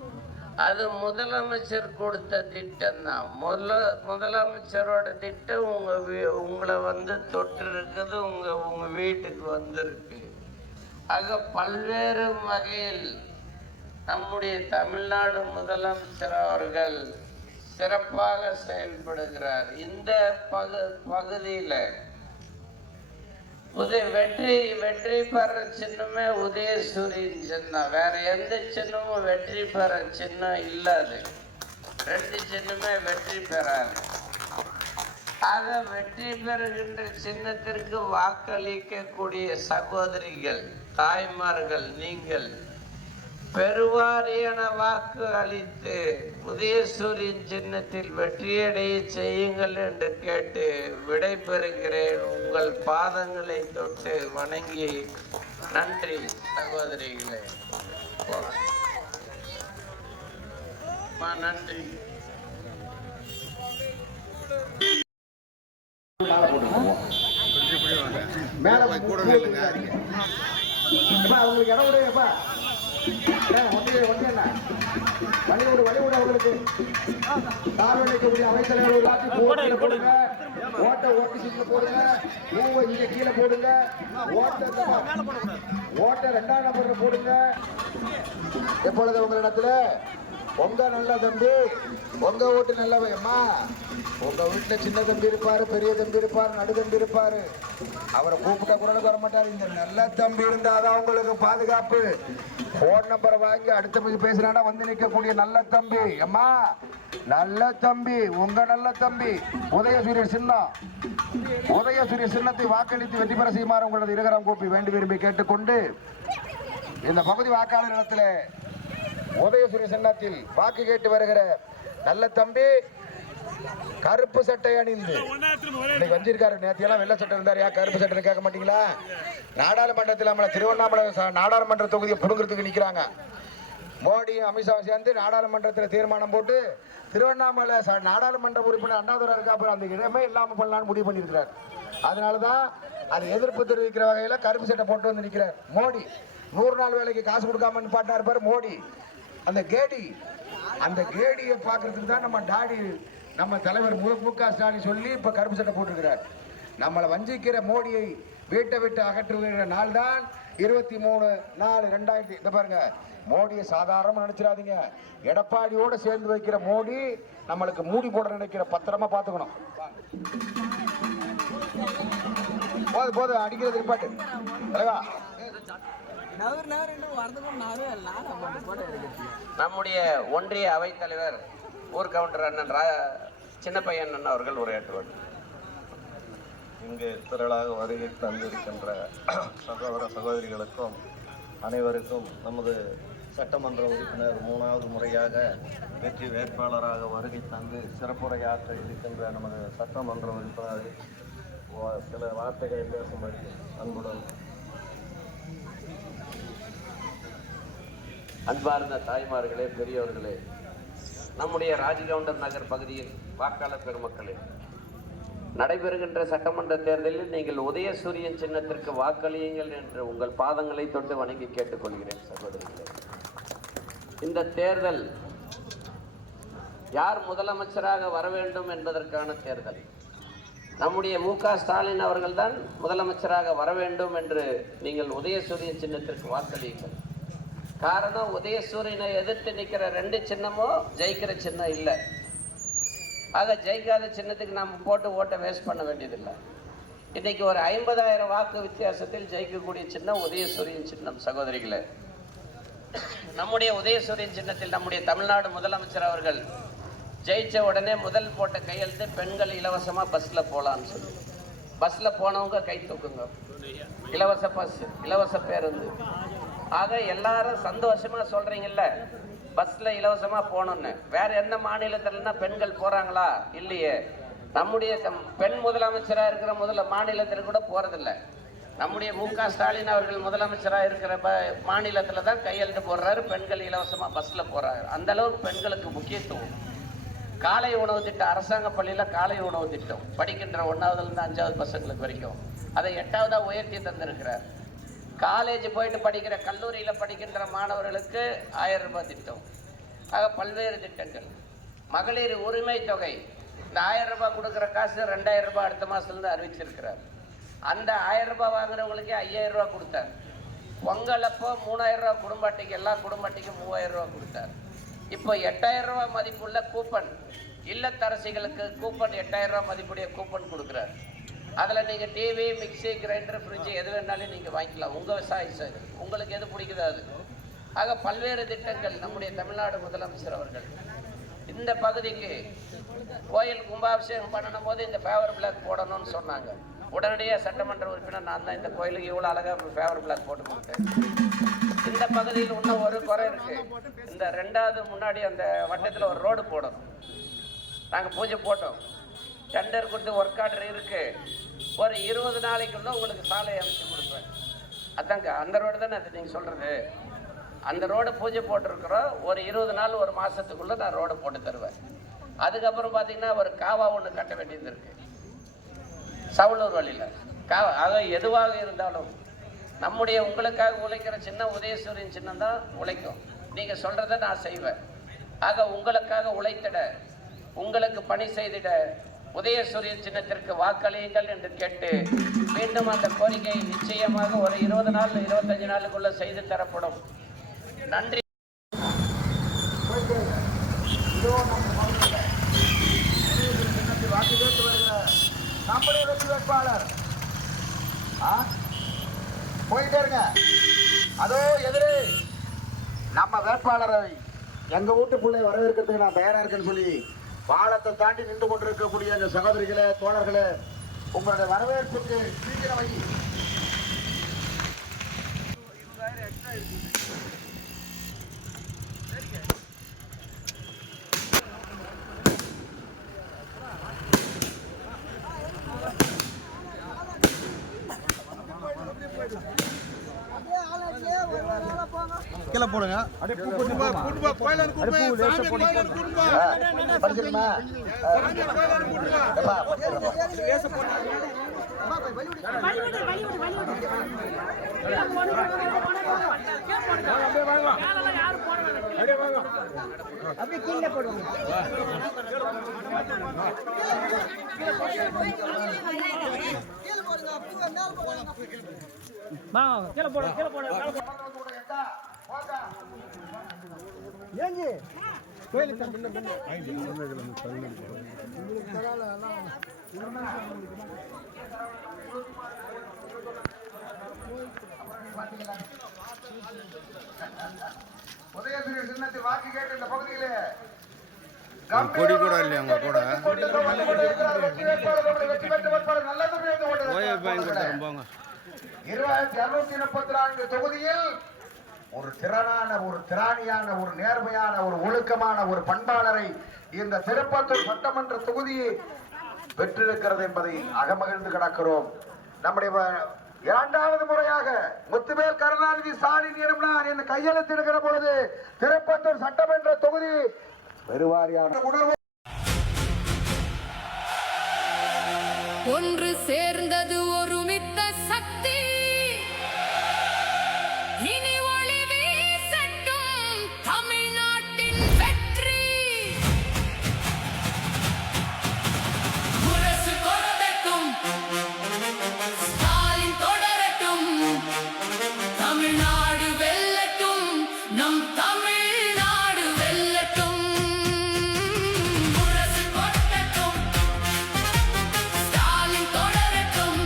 அது முதலமைச்சர் கொடுத்த திட்டம் தான். முதலமைச்சரோட திட்டம் உங்களை வந்து தொட்டு இருக்குது, உங்க வீட்டுக்கு வந்திருக்கு. ஆக பல்வேறு வகையில் நம்முடைய தமிழ்நாடு முதலமைச்சர் அவர்கள் சிறப்பாக செயல்படுகிறார். இந்த பகுதியில் வெற்றி பெற சின்னமே உதயசூரியன் சின்னம். வேற எந்த சின்னமும் வெற்றி பெற சின்னம் இல்லாது. 2 சின்னமே வெற்றி பெறாது. ஆக வெற்றி பெறுகின்ற சின்னத்திற்கு வாக்களிக்கக்கூடிய சகோதரிகள், தாய்மார்கள், நீங்கள் பெருவாரியான வாக்கு அளித்து உதயசூரியன் சின்னத்தில் வெற்றியடைய செய்யுங்கள் என்று கேட்டு விடைபெறுகிறேன். உங்கள் பாதங்களை தொட்டு வணங்கி நன்றி சகோதரிகளே. நன்றி. அவங்களுக்கு இடம் விடுங்கப்பா. வழிவிடு அவங்களுக்கு. தாழ்வடைக்கக்கூடிய அமைச்சர்கள் எல்லாத்தையும் போடுங்க. ஓட்ட சீட்ல போடுங்க. பூவை இங்க கீழே போடுங்க. ஓட்ட 2ஆம் நம்பர்ல போடுங்க. எப்பொழுது உங்களிடத்துல உங்க நல்ல தம்பி, உங்க ஓட்டு நல்லவையம்மா. உங்க வீட்டுல சின்ன தம்பி இருப்பாரு, பெரிய தம்பி இருப்பாரு, நடு தம்பி இருப்பாரு. அவரை கூப்பிட்ட குரலுக்கு வர மாட்டாரு. இந்த நல்ல தம்பி இருந்தாதான் உங்களுக்கு பாதுகாப்பு. போன் நம்பரை வாங்கி அடுத்த பேசுறானா வந்து நிற்கக்கூடிய நல்ல தம்பி. அம்மா நல்ல தம்பி, உங்க நல்ல தம்பி உதயசூரிய சின்னம். உதயசூரிய சின்னத்தை வாக்களித்து வெற்றி பெற செய்யுமாறு உங்களது இருகரம் கூப்பி வேண்டி விரும்பி கேட்டுக்கொண்டு, இந்த பகுதி வாக்காளர் இடத்துல உதயசூரிய சின்னத்தில் வாக்கு கேட்டு வருகிற நல்ல தம்பி கருப்பு சட்டை அணிந்து இன்னைக்கு வஞ்சிருக்காரு. நேத்தியெல்லாம் வெள்ளை சட்டை இருந்தாரு. ஏன் கருப்பு சட்டை கேட்க மாட்டீங்களா? நாடாளுமன்றத்தில் நம்மளை திருவண்ணாமலை நாடாளுமன்ற தொகுதியை புடுங்கிறதுக்கு நிற்கிறாங்க. மோடியும் அமித்ஷாவும் சேர்ந்து நாடாளுமன்றத்தில் தீர்மானம் போட்டு திருவண்ணாமலை நாடாளுமன்ற உறுப்பினர் அண்ணாதுரை இருக்கா, அந்த இடமே இல்லாமல் பண்ணலான்னு முடிவு பண்ணியிருக்கிறார். அதனாலதான் அது எதிர்ப்பு தெரிவிக்கிற வகையில் கருப்பு சட்டை போட்டு வந்து நிற்கிறார் மோடி. 100 நாள் வேலைக்கு காசு கொடுக்காம நிப்பாட்டா இருப்பார் மோடி. அந்த கேடியை பார்க்கறதுக்கு தான் நம்ம டாடி, நம்ம தலைவர் மு.க. ஸ்டாலின் சொல்லி இப்ப கருப்பு சட்டை போட்டிருக்கிறார். நம்மளை வஞ்சிக்கிற மோடியை வீட்டை விட்டு அகற்றுகிற நாள் தான் 23/4/2000. இந்த பாருங்க, மோடியை சாதாரணமா நினைச்சிடாதீங்க. எடப்பாடியோட சேர்ந்து வைக்கிற மோடி நம்மளுக்கு மூடி போட நினைக்கிற, பத்திரமா பாத்துக்கணும். போது அடிக்கிறது நிப்பாட்டு தலைவா. நம்முடைய ஒன்றிய அவைத்தலைவர் ஊர் கவுண்டர் அண்ணன் சின்ன பையன் அண்ணன் அவர்கள் உரையாற்றுவார். இங்கு திரளாக வருகை தந்திருக்கின்ற சகோதர சகோதரிகளுக்கும் அனைவருக்கும் நமது சட்டமன்ற உறுப்பினர் 3வது முறையாக வெற்றி வேட்பாளராக வருகை தந்து சிறப்புரையாற்ற இருக்கின்ற நமது சட்டமன்ற உறுப்பினர் சில வார்த்தைகளை பேசும்படி அன்புடன். அன்பார்ந்த தாய்மார்களே, பெரியவர்களே, நம்முடைய ராஜகவுண்டர் நகர் பகுதியில் வாக்காளர் பெருமக்களே, நடைபெறுகின்ற சட்டமன்ற தேர்தலில் நீங்கள் உதயசூரியன் சின்னத்திற்கு வாக்களியுங்கள் என்று உங்கள் பாதங்களை தொட்டு வணங்கி கேட்டுக்கொள்கிறேன் சகோதரிகளே. இந்த தேர்தல் யார் முதலமைச்சராக வர வேண்டும் என்பதற்கான தேர்தல். நம்முடைய மு.க. ஸ்டாலின் அவர்கள்தான் முதலமைச்சராக வர வேண்டும் என்று நீங்கள் உதயசூரியன் சின்னத்திற்கு வாக்களியுங்கள். காரணம், உதயசூரியனை எதிர்த்து நிற்கிற 2 சின்னமும் ஜெயிக்கிற சின்னம் இல்லை. ஆக ஜெயிக்காத சின்னத்துக்கு நம்ம போட்டு ஓட்டை வேஸ்ட் பண்ண வேண்டியதில்லை. இன்னைக்கு ஒரு 50,000 வாக்கு வித்தியாசத்தில் ஜெயிக்கக்கூடிய சின்னம் உதயசூரியன் சின்னம் சகோதரிகளே. நம்முடைய உதயசூரியன் சின்னத்தில் நம்முடைய தமிழ்நாடு முதலமைச்சர் அவர்கள் ஜெயிச்ச உடனே முதல் போட்ட கையெழுத்து, பெண்கள் இலவசமா பஸ்ல போலான்னு சொல்லி. பஸ்ல போனவங்க கை தூக்குங்க. இலவச பஸ், இலவச பேருந்து. ஆக எல்லாரும் சந்தோஷமா சொல்றீங்கல்ல, பஸ்ல இலவசமா போகணும்னு. வேற எந்த மாநிலத்திலன்னா பெண்கள் போறாங்களா? இல்லையே. நம்முடைய பெண் முதலமைச்சராக இருக்கிற மாநிலத்தில் கூட போறதில்லை. நம்முடைய மு.க. ஸ்டாலின் அவர்கள் முதலமைச்சராக இருக்கிற மாநிலத்துல தான் கையெழுத்து போடுறாரு, பெண்கள் இலவசமா பஸ்ல போறாரு. அந்த அளவுக்கு பெண்களுக்கு முக்கியத்துவம். காலை உணவு திட்டம், அரசாங்க பள்ளியில காலை உணவு திட்டம் படிக்கின்ற 1வதுலேருந்து 5வது பசங்களுக்கு வரைக்கும் அதை 8வதா உயர்த்தி தந்திருக்கிறார். காலேஜ் போயிட்டு படிக்கிற, கல்லூரியில் படிக்கின்ற மாணவர்களுக்கு 1000 ரூபாய் திட்டம். ஆக பல்வேறு திட்டங்கள். மகளிர் உரிமை தொகை, இந்த 1000 ரூபாய் கொடுக்குற காசு 2000 ரூபாய் அடுத்த மாதத்துலேருந்து அறிவிச்சிருக்கிறார். அந்த 1000 ரூபாய் வாங்குறவங்களுக்கே 5000 ரூபாய் கொடுத்தார். பொங்கல் அப்போ 3000 ரூபாய் குடும்ப அட்டைக்கு, எல்லா குடும்ப அட்டைக்கும் 3000 ரூபாய் கொடுத்தார். இப்போ 8000 ரூபாய் மதிப்புள்ள கூப்பன், இல்லத்தரசிகளுக்கு கூப்பன் 8000 ரூபாய் மதிப்புடைய கூப்பன் கொடுக்குறார். அதில் நீங்கள் டிவி, மிக்சி, கிரைண்டர், ஃப்ரிட்ஜு எது வேணாலும் நீங்கள் வாங்கிக்கலாம். உங்கள் விவசாய உங்களுக்கு எது பிடிக்குதோ அது. ஆக பல்வேறு திட்டங்கள் நம்முடைய தமிழ்நாடு முதலமைச்சர் அவர்கள். இந்த பகுதிக்கு கோயில் கும்பாபிஷேகம் பண்ணணும் போது இந்த ஃபேவர் பிளாக் போடணும்னு சொன்னாங்க. உடனடியாக சட்டமன்ற உறுப்பினர் நான் தான் இந்த கோயிலுக்கு இவ்வளோ அழகாக ஃபேவர் பிளாக் போட்டு கொடுத்தேன். இந்த பகுதியில் இன்னும் ஒரு குறை இருக்குது. இந்த 2வது முன்னாடி அந்த வட்டத்தில் ஒரு ரோடு போடணும். நாங்கள் பூஜை போட்டோம், டெண்டர் கொடுத்து ஒர்க் ஆர்டர் இருக்கு. ஒரு 20 நாளைக்குள்ள உங்களுக்கு சாலை அமைச்சு கொடுப்பேன். அதாங்க அந்த ரோடு தானே அது நீங்கள் சொல்கிறது. அந்த ரோடு பூஜை போட்டிருக்கிறோம். ஒரு 20 நாள், ஒரு மாதத்துக்குள்ளே நான் ரோடு போட்டு தருவேன். அதுக்கப்புறம் பார்த்தீங்கன்னா ஒரு காவா ஒன்று கட்ட வேண்டியது இருக்கு சவுளூர் வழியில். ஆக எதுவாக இருந்தாலும் நம்முடைய உங்களுக்காக உழைக்கிற சின்ன உதயசூரியன் சின்னம் தான் உழைக்கும். நீங்கள் சொல்கிறத நான் செய்வேன். ஆக உங்களுக்காக உழைத்திட, உங்களுக்கு பணி செய்திட உதயசூரியன் சின்னத்திற்கு வாக்களியுங்கள் என்று கேட்டு, மீண்டும் அந்த கோரிக்கை நிச்சயமாக ஒரு 20 நாள் 25 நாளுக்குள்ள செய்து தரப்படும். நன்றி. நம்முடைய வெற்றி வேட்பாளர் போயிட்டே இருங்க. அதோ எதிரே நம்ம வேட்பாளரை எங்க வீட்டு பிள்ளை வரவேற்கிறதுக்கு நான் தயாரா இருக்கேன்னு சொல்லி பாலத்தை தாண்டி நின்று கொண்டிருக்கக்கூடிய அந்த சகோதரிகளே, தோழர்களே, உங்களுடைய வரவேற்புக்கு சீக்கிரம் வை. கீழே போடுங்க. யாரும் உதயசூரிய சின்னத்தில் வாக்கு கேட்டு இந்த பகுதியிலே கொடி கூட இல்லையா உங்க கூட வெற்றி பெற்று வேட்பாளர் நல்லதுமே ஓஏ பாயிண்ட் கொடுத்துறோம் போங்க 2234 தொகுதியில் ஒரு திறனான ஒரு திராணியான ஒரு நேர்மையான ஒரு ஒழுக்கமான ஒரு பண்பாளரை இந்த திருப்பத்தூர் சட்டமன்ற தொகுதியை பெற்றிருக்கிறது என்பதை அகமகிழ்ந்து கிடக்கிறோம். நம்முடைய இரண்டாவது முறையாக முத்துவேல் கருணாநிதி ஸ்டாலின் எனும் இந்த கையெழுத்திடுகிற பொழுது திருப்பத்தூர் சட்டமன்ற தொகுதி பெருவாரியான உணர்வு ஒன்று சேர்ந்தது ஒருமித்த சக்தி இனி ஒளி வீசட்டும் தமிழ்நாட்டின் வெற்றி முரசு கொட்டட்டும் ஸ்டாலின் தொடரட்டும் தமிழ்நாடு வெல்லட்டும் நம் தமிழ்நாடு வெல்லட்டும் முரசு கொட்டட்டும் ஸ்டாலின் தொடரட்டும்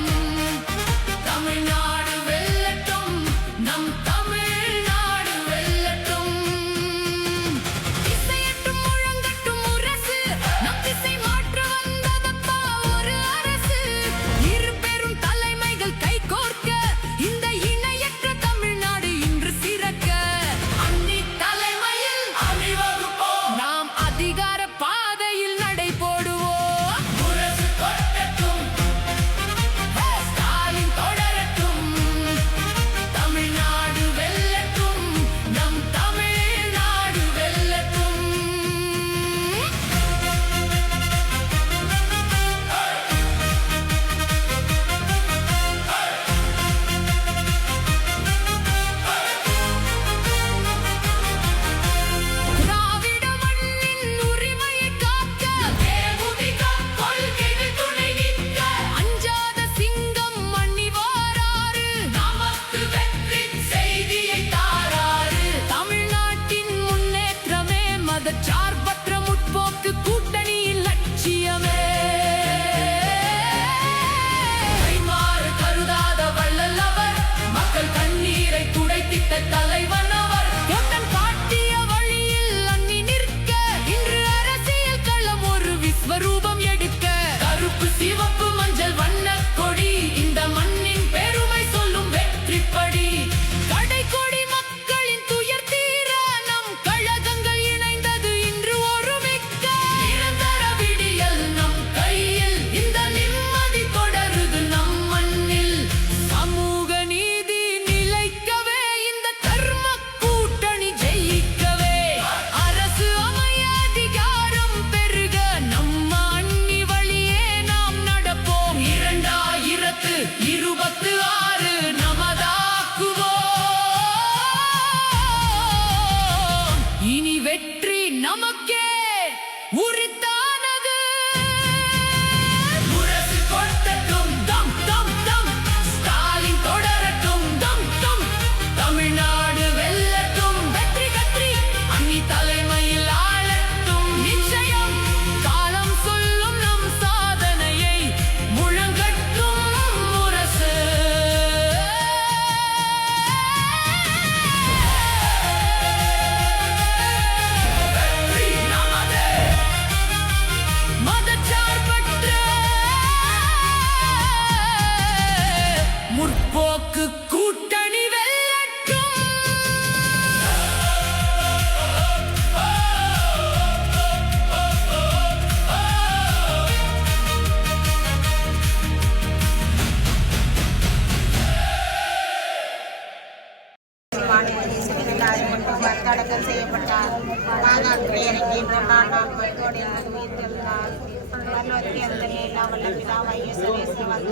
எல்லாம் வல்ல பிதாவாகிய சர்வேஸ்வரர்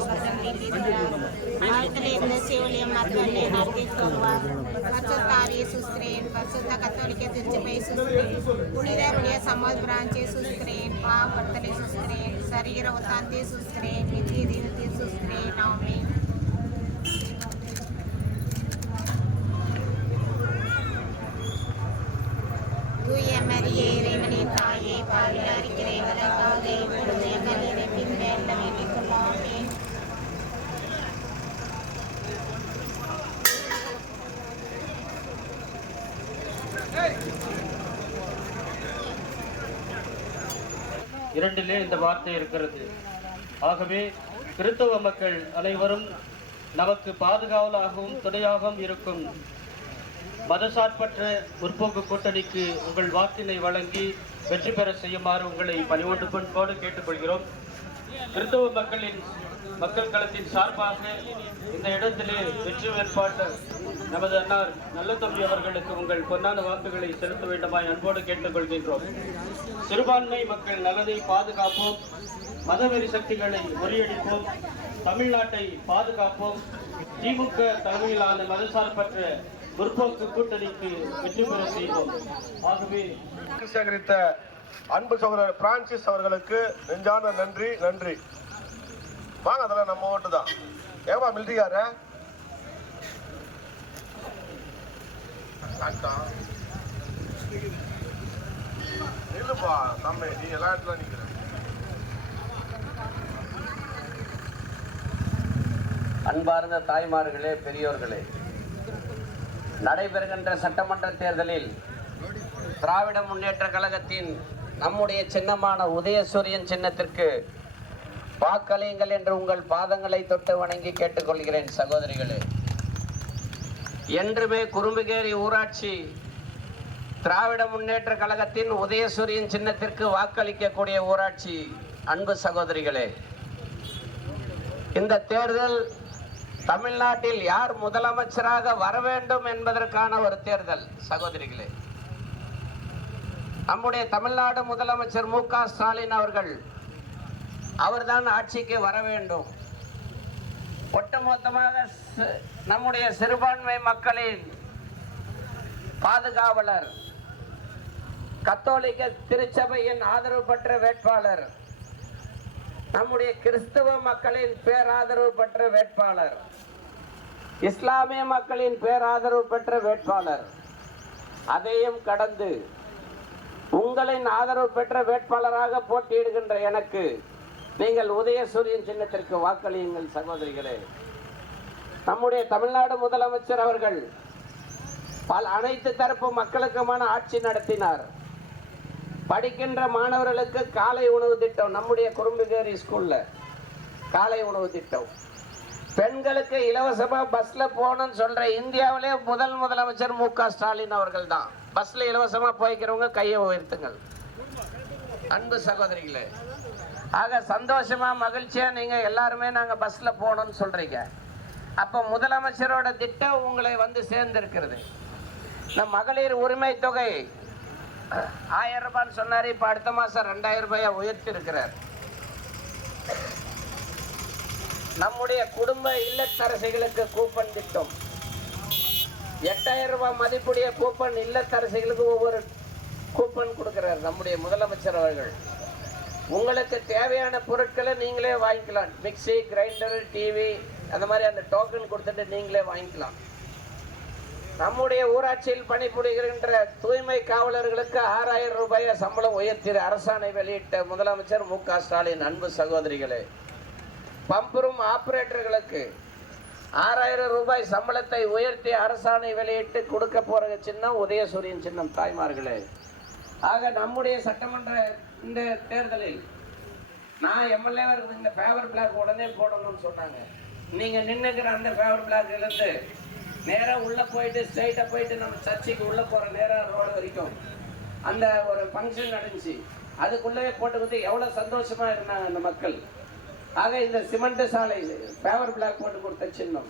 வாழ்த்திலே இருந்த சிவலியம் மத்தவல்லே நாட்கை சொல்வார் பரிசுத்தாவியே சுஸ்திரேன் பரிசுத்த கத்தோலிக்க திருச்சபை சுஸ்திரேன் புனிதருடைய சமோத பிராஞ்சே சுஸ்திரேன் பாவப்படுத்தலை சுஸ்திரேன் சரீர உத்தாந்தே சுஸ்திரேன் நித்திய தெய்வத்தை சுஸ்திரேன் ஆமென். தூய மரியே இறைவனின் தாயே பாவில இருக்கிறேன் இப்பொழுது எங்கள் இறைப்பின் வேண்ட வேண்டிக்கும் ஆமென். இரண்டிலே இந்த வார்த்தை இருக்கிறது. ஆகவே கிறிஸ்தவ மக்கள் அனைவரும் நமக்கு பாதுகாவலாகவும் துணையாகவும் இருக்கும் மதசார்பற்ற முற்போக்கு கூட்டணிக்கு உங்கள் வாக்கினை வழங்கி வெற்றி பெற செய்யுமாறு உங்களை பணிவோட்டு பண்போடு கேட்டுக்கொள்கிறோம். கிறிஸ்தவ மக்கள் களத்தின் சார்பாக இந்த இடத்திலே வெற்றி வேட்பாளர் நமது அன்னார் நல்லதம்பி அவர்களுக்கு உங்கள் பொன்னான வாக்குகளை செலுத்த வேண்டுமாய் அன்போடு கேட்டுக்கொள்கின்றோம். சிறுபான்மை மக்கள் நலனை பாதுகாப்போம், மதவெறி சக்திகளை முறியடிப்போம், தமிழ்நாட்டை பாதுகாப்போம். திமுக தலைமையிலான மதசார்பற்ற முற்போக்கு கூட்டணிக்கு வெற்றி பெற செய்வோம். ஆகவே சேகரித்த அன்பு சகோதரர் பிரான்சிஸ் அவர்களுக்கு நெஞ்சான நன்றி. வாங்க, அதெல்லாம் நம்ம ஓட்டு தான். ஏமா மிலிட்டரிக்கார இல்லப்பா நம்ம நீ எல்லா இடத்துல நிக்கிற. அன்பார்ந்த தாய்மார்களே, பெரியோர்களே, நடைபெறுகின்ற சட்டமன்ற தேர்தலில் திராவிட முன்னேற்ற கழகத்தின் நம்முடைய சின்னமான உதயசூரியன் சின்னத்திற்கு வாக்களியுங்கள் என்று உங்கள் பாதங்களை தொட்டு வணங்கி கேட்டுக்கொள்கிறேன். சகோதரிகளே, என்றுமே குறும்புகேரி ஊராட்சி திராவிட முன்னேற்ற கழகத்தின் உதயசூரியன் சின்னத்திற்கு வாக்களிக்கக்கூடிய ஊராட்சி. அன்பு சகோதரிகளே, இந்த தேர்தல் தமிழ்நாட்டில் யார் முதலமைச்சராக வர வேண்டும் என்பதற்கான ஒரு தேர்தல். சகோதரிகளே, நம்முடைய தமிழ்நாடு முதலமைச்சர் மு.க. ஸ்டாலின் அவர்தான் ஆட்சிக்கு வர வேண்டும். ஒட்டுமொத்தமாக நம்முடைய சிறுபான்மை மக்களின் பாதுகாவலர், கத்தோலிக்க திருச்சபையின் ஆதரவு பெற்ற வேட்பாளர், நம்முடைய கிறிஸ்தவ மக்களின் பேராதரவு பெற்ற வேட்பாளர், இஸ்லாமிய மக்களின் பேராதரவு பெற்ற வேட்பாளர், அதையும் கடந்து உங்களின் ஆதரவு பெற்ற வேட்பாளராக போட்டியிடுகின்ற எனக்கு நீங்கள் உதயசூரியன் சின்னத்திற்கு வாக்களியுங்கள். சகோதரிகளே, நம்முடைய தமிழ்நாடு முதலமைச்சர் அவர்கள் அனைத்து தரப்பு மக்களுக்குமான ஆட்சி நடத்தினார். படிக்கின்ற மாணவர்களுக்கு காலை உணவு திட்டம், நம்முடைய குறும்புகேரி ஸ்கூல்ல காலை உணவு திட்டம், பெண்களுக்கு இலவசமா பஸ்ல போகணும்னு சொல்ற இந்தியாவிலே முதலமைச்சர் மு.க. ஸ்டாலின் அவர்கள் தான். பஸ்ல இலவசமா போய்க்கிறவங்க கையை உயர்த்துங்கள். அன்பு சகோதரிகளே, ஆக சந்தோஷமா மகிழ்ச்சியா நீங்க எல்லாருமே நாங்க பஸ்ல போகணும்னு சொல்றீங்க. அப்ப முதலமைச்சரோட திட்டம் உங்களை வந்து சேர்ந்திருக்கிறது. நம் மகளிர் உரிமை தொகை 1000 ரூபான்னு சொன்னாரு, இப்ப அடுத்த மாசம் 2000 ரூபாயை உயர்த்தி இருக்கிறார். நம்முடைய குடும்ப இல்லத்தரசிகளுக்கு கூப்பன் திட்டம் 8000 ரூபாய் மதிப்புடைய கூப்பன் இல்லத்தரசிகளுக்கு ஒவ்வொரு கூப்பன் கொடுக்கிறார் நம்முடைய முதலமைச்சர் அவர்கள். உங்களுக்கு தேவையான பொருட்களை நீங்களே வாங்கிக்கலாம். மிக்சி, கிரைண்டர், டிவி, அந்த மாதிரி அந்த டோக்கன் கொடுத்துட்டு நீங்களே வாங்கிக்கலாம். நம்முடைய ஊராட்சியில் பணிபுரிகின்ற தூய்மை காவலர்களுக்கு 6000 ரூபாயை சம்பளம் உயர்த்தி அரசாணை வெளியிட்ட முதலமைச்சர் மு.க. ஸ்டாலின். அன்பு சகோதரிகளே, பம்பரும் ஆபரேட்டர்களுக்கு 6000 ரூபாய் சம்பளத்தை உயர்த்தி அரசாணை வெளியிட்டு கொடுக்க போற சின்னம் உதயசூரியன் சின்னம். தாய்மார்களே, ஆக நம்முடைய சட்டமன்ற இந்த தேர்தலில் நான் எம்எல்ஏ இந்த ஃபேவர் பிளாக் உடனே போடணும்னு சொன்னாங்க. நீங்க நின்னுக்கிற அந்த ஃபேவர் பிளாக்ல இருந்து நேரா உள்ள போயிட்டு ஸ்ட்ரைட்டா போயிட்டு நம்ம சர்ச்சைக்கு உள்ள போற நேரா ரோடு வரைக்கும் அந்த ஒரு ஃபங்க்ஷன் நடந்துச்சு. அதுக்குள்ளே போட்டு எவ்வளவு சந்தோஷமா இருந்தாங்க அந்த மக்கள். ஆக இந்த சிமெண்ட் சாலை ஃபேவர் பிளாக் போட்டு கொடுத்த சின்னம்